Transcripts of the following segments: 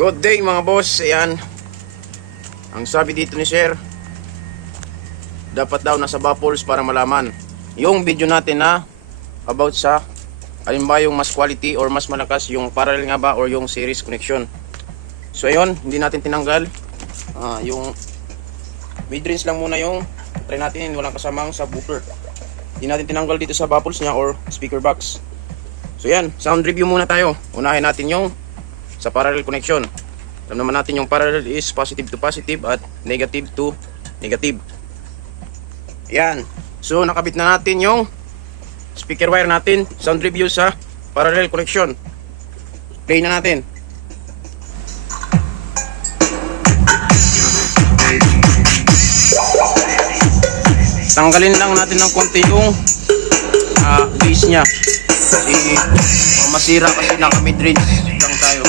Good day mga boss. Ayan, ang sabi dito ni sir, dapat daw nasa baffles para malaman yung video natin na about sa alin ba yung mas quality or mas malakas, yung parallel nga ba or yung series connection. So ayun, hindi natin tinanggal yung mid-range lang muna, yung try natin, walang kasamang subwoofer. Hindi natin tinanggal dito sa baffles niya or speaker box. So yan, sound review muna tayo. Unahin natin yung sa parallel connection. Alam naman natin yung parallel is positive to positive at negative to negative. Yan. So nakabit na natin yung speaker wire natin. Sound review sa parallel connection. Play na natin. Tanggalin lang natin ng konti yung base nya. Kasi masira kasi naka mid-range lang tayo.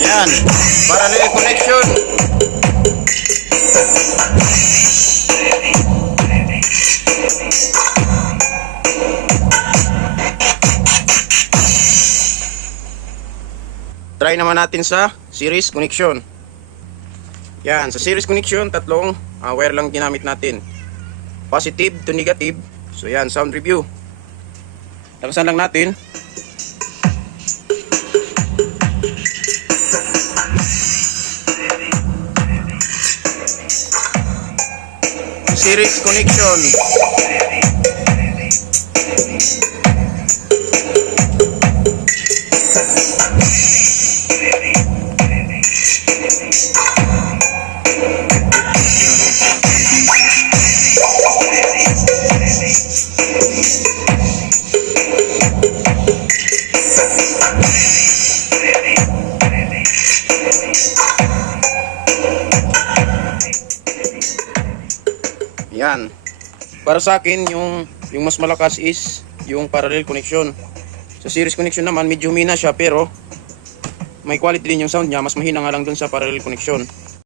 Yan, parallel connection. Try naman natin sa series connection. Yan, sa series connection, tatlong wire lang ginamit natin. Positive to negative. So yan, sound review. Lakasan lang natin. Series connection. Yan. Para sa akin, yung mas malakas is yung parallel connection. Sa series connection naman, medyo humina siya pero may quality din yung sound niya. Mas mahina nga lang dun sa parallel connection.